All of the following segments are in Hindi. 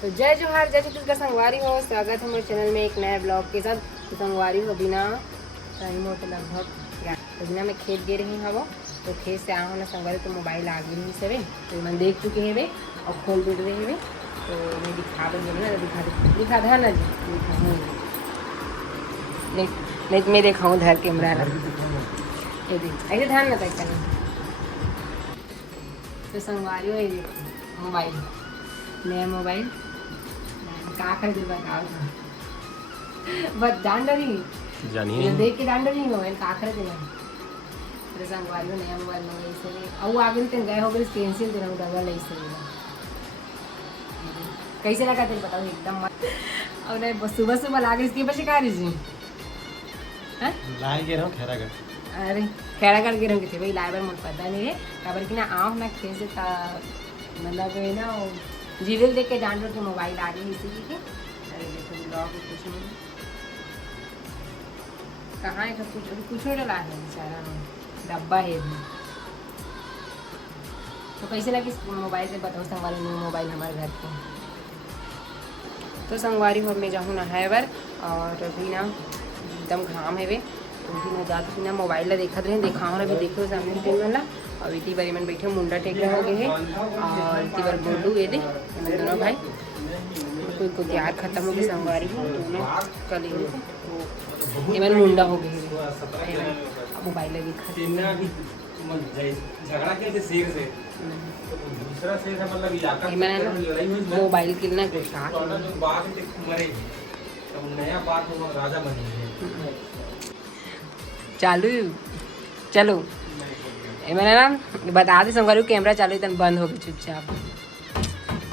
तो जय जोहार जय छत्तीसगढ़ संगवारी हो, स्वागत है मेरे चैनल में एक नए ब्लॉग के साथ। तो संगवारी हो बिना टाइम हो तो लगभग तो बिना मैं खेत गे रही हूँ। तो खेत से आऊँ ना संगवारी तो मोबाइल आ गई सवे तो मैं देख चुके हैं वे और खोल भी रहे हैं। तो मैं दिखा दूँगी ना, दिखा था ना जी, दिखाऊँ नहीं तो मैं दिखाऊँ धर कैमरा ला ये देख ऐसे ध्यान ना तक करना। तो संगवारी हो ये देखो मोबाइल, नया मोबाइल का कर दे बताओ बस जान डरी जानिए देख के जान डरी हो का कर दे तेरे संगवारी नया मोबाइल मंगाई से और आगे ते गए हो गए पेंसिल दे डबल ऐसे कैसे लगा तेरे बताओ एकदम मत। और नहीं सुबह सुबह लागे इसकी बस का रही जी हैं लाएंगे ना खैरागढ़। अरे खैरागढ़ गिर थे भाई लाइबर मुझे पता नहीं है खबर कि ना आओ ना खेल से मतलब है ना जीविल देख के जान लो कि मोबाइल आ गई इसी की। अरे देखो ब्लॉग कुछ नहीं कहाँ है सब कुछ नहीं डला है बेचारा डब्बा है भी। तो कैसे लगी मोबाइल से बताओ संगवारी न्यू मोबाइल हमारे घर पे। तो संगवारी हो मैं जाऊँ नहाए बर और अभी ना एकदम घाम है वे तो भी ना जाते भी ना मोबाइल ला देखते रहे देखा ना भी देखो सामने टाइम वाला। और इतनी बारी मन बैठे मुंडा टेक हो गए हैं और इतनी बार बोलू ये दे दोनों भाई कोई को तैयार खत्म हो गए संगवारी हो दोनों कल ही तो ये मैंने मुंडा हो गए मोबाइल ला देखा झगड़ा कैसे शेर से दूसरा शेर है मतलब इलाका मैंने मोबाइल कितना गुस्सा जो बात मरे तब नया बात में राजा बने चालू चलो मैंने ना बता दे संगवारी कैमरा चालू इतना बंद हो गया चुपचाप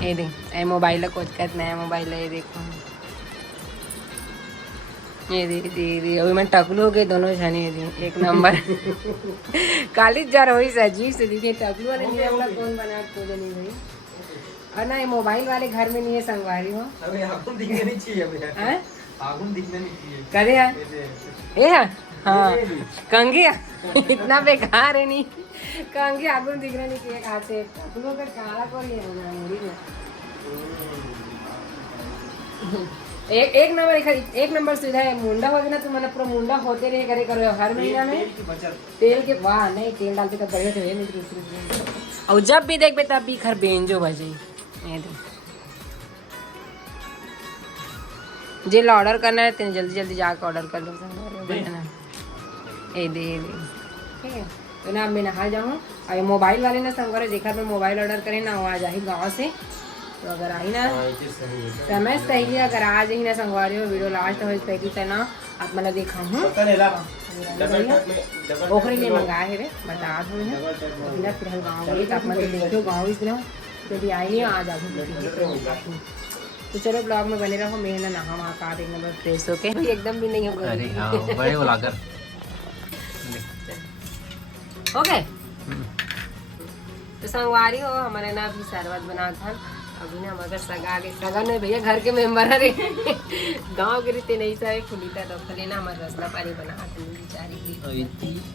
ये देख ये मोबाइल को नया मोबाइल है ये देखो ये दे अभी मैं टकलू हो गए दोनों जने एक नंबर काली जार हो अजीब से दिखे टकलू वाले नहीं अपना कौन बना खोज नहीं भाई। और ना ये मोबाइल वाले घर में नहीं है संगवारी हो अबे आगुन दिखने नहीं चाहिए हैं आगुन दिखने नहीं चाहिए करे यार ये हाँ कंगे इतना बेकार है नहीं कंगे आगुन दिखने नहीं चाहिए कहाँ से टकलू का काला को ले होना मुड़ी में एक नंबर सुविधा है। मुंडा हो गया ना तो मतलब पूरा मुंडा होते रहे करे करो हर महीना में तेल के वाह नहीं तेल डालते तब बढ़िया थे और जब भी देख तब भी खर बेंजो बजे जे ऑर्डर करना है तेने जल्दी जल्दी जाकर ऑर्डर कर लो ए दे ठीक है। तो ना मैं नहा जाऊँ और मोबाइल वाले ना संगवारी देखा तो मोबाइल ऑर्डर करें ना वो आ जाए गाँव से। तो अगर आई ना समय सही अगर आ जाए ना संगवारी हो वीडियो लास्ट हो पहली तो ना आप मैंने देखा हूँ ओखरी लिए मंगाए है रे बता दो ना फिर हम गाँव गए तो आप मतलब देखो गाँव इस तरह कभी आई नहीं आ जाओ। तो चलो ब्लॉग में बने रहो मैं ना नहा वहाँ का एक नंबर फ्रेश होके एकदम भी नहीं होगा। अरे हाँ बड़े वो लाकर हो गए। तो संगवारी हो हमारे ना अभी शरबत बना था अभी ना मगर सगा के सगा नहीं भैया घर के मेम्बर है गाँव के रीते नहीं सारे खुलीता तो खले ना हमारे रसला पानी बना बेचारी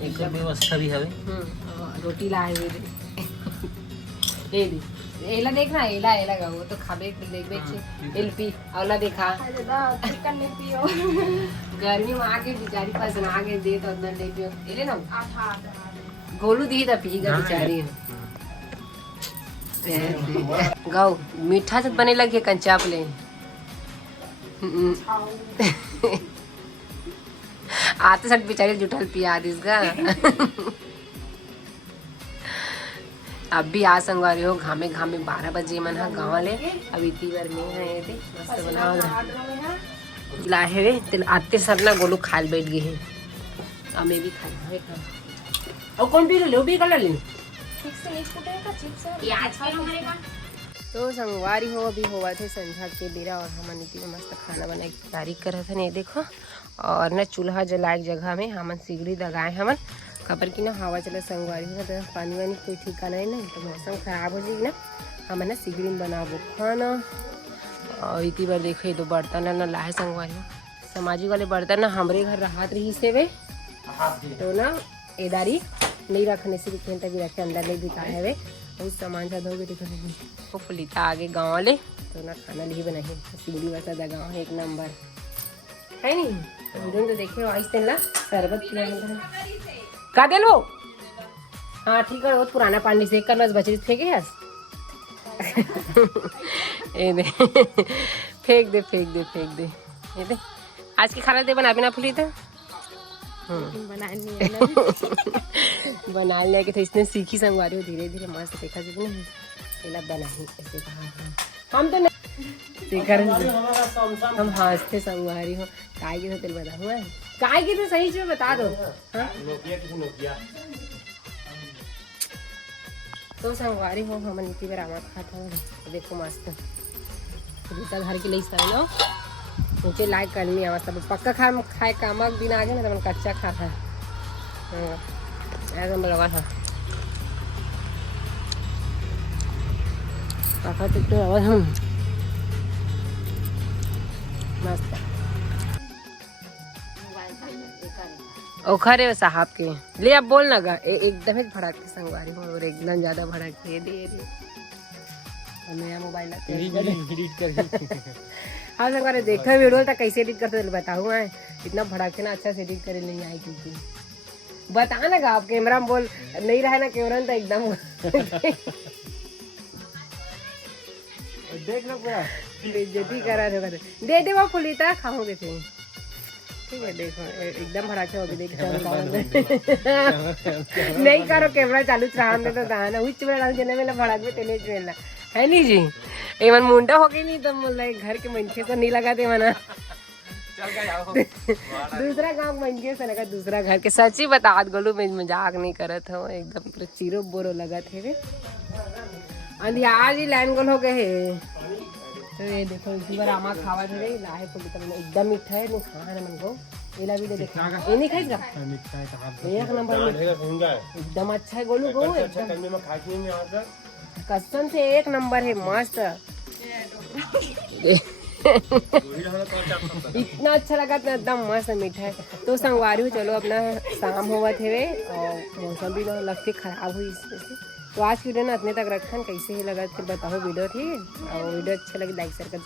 एक व्यवस्था भी है रोटी लाए हुए ये दी एला देखना एला एला गाओ तो खाबे देखबे छे एलपी औला देखा चिकन नहीं पियो गर्मी में आके बेचारी पास ना के दे तो अंदर ले पियो एले ना गोलू दी त पीगा बेचारी गाओ मीठा से बने लगे कंचा प्ले आते सट बेचारी जुटल पिया दिसगा अब भी आ संगवारी हो घामे घामे 12 बजे मन हा गाँव ले अब इतनी बार नहीं है ये मस्त बनाओ लाहे रे तेल आते सर ना गोलू खाल बैठ गए हैं अब मैं भी खाई और कौन भी ले भी कर ले तो संगवारी हो अभी हुआ थे संझा के बेरा और हमन इतनी मस्त खाना बनाए की तैयारी कर थे नहीं देखो। और ना चूल्हा जलाए जगह में हमन सिगड़ी दगाए हमन खबर की ना हवा चले संगवारी हो तो पानी वानी कोई ठिकाना नहीं तो मौसम खराब हो जाएगी ना हम ना सिगड़ी में बनाबो खाना। और इतनी बार देखे तो बर्तन ना लाए संगवारी हो सामाजिक वाले बर्तन ना हमारे घर राहत रही से वे तो ना एदारी नहीं रखने से भी रखे अंदर नहीं दिखाए वे बहुत सामान सा धोगे देखो फुलिता आगे गाँव ले तो ना खाना नहीं बनाई सिगड़ी वैसा दगाओ एक नंबर है नहीं तो वीडियो तो देखे हो आइस तेला शरबत का दे लो हाँ ठीक है बहुत पुराना पानी से कर बस बचे फेंके हस ये दे फेंक दे फेंक दे फेंक दे ये दे आज की खाना दे बना बिना फुली तो बना लिया कि तो इसने सीखी संगवारी हो धीरे धीरे मस्त देखा जी नहीं पहला बना ही ऐसे कहा हम तो नहीं सीखा हम हंसते संगवारी हो काय की तो तेल बता हुआ है काय की तो सही से बता दो हाँ तो संगवारी हो हम नीति बार आमा खाता हो देखो मस्त दूसरा घर के लिए सही लो नीचे लाइक करनी है सब पक्का खाए कामक दिन आ गए ना तो मन कच्चा खा था एकदम लगा था पापा तो आवाज हम मस्त ओखरे साहब के ले अब बोल ना गा एकदम एक भड़क के संगवारी हो और एकदम ज्यादा भड़क के दे नया मोबाइल हाँ संगवारी देखा वीडियो तो कैसे एडिट करते बताऊँ मैं इतना भड़क के ना अच्छा से एडिट करे नहीं आई क्योंकि बता ना गा आप कैमरा में बोल नहीं रहा ना कैमरा में तो एकदम देख लो पूरा बेइज्जती करा दे दे वो फुलीता खाओगे थे ठीक है देखो एकदम भड़ाके हो गए देख नहीं करो कैमरा चालू रहा तो दाना उच्च में डाल देने में भड़क में तेने चुनना है नहीं जी एमन मुंडा हो गई नहीं तो मतलब घर के मंचे तो नहीं लगाते मना दूसरा गाँव मंचे से लगा दूसरा घर के सच्ची बता गोलू में मजाक नहीं करत हो एकदम पूरा चीरो बोरो लगा थे अंधियार जी लाइन गोल हो गए तो ये देखो इसी बार आमा खावा थे लाहे को एकदम मीठा है नहीं खा है मन को एला भी देखा ये नहीं खाई एक नंबर एकदम अच्छा है गोलू को कसम से एक नंबर है मस्त इतना अच्छा लगा तो एकदम मस्त मीठा है तो संगवारी हो चलो अपना शाम हुआ थे और मौसम भी लगती खराब हुई इसमें तो आज की वीडियो ना इतने तक रखन कैसे ही लगा फिर बताओ वीडियो ठीक है और वीडियो अच्छा लगे लाइक शेयर कर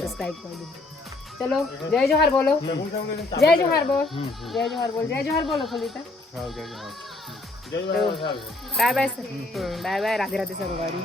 सब्सक्राइब कर दो चलो जय जोहार बोलो जय जोहार बोल जय जोहार बोल जय जोहार बोलो फलिता bye bye bye bye Radhe Radhe संगवारी।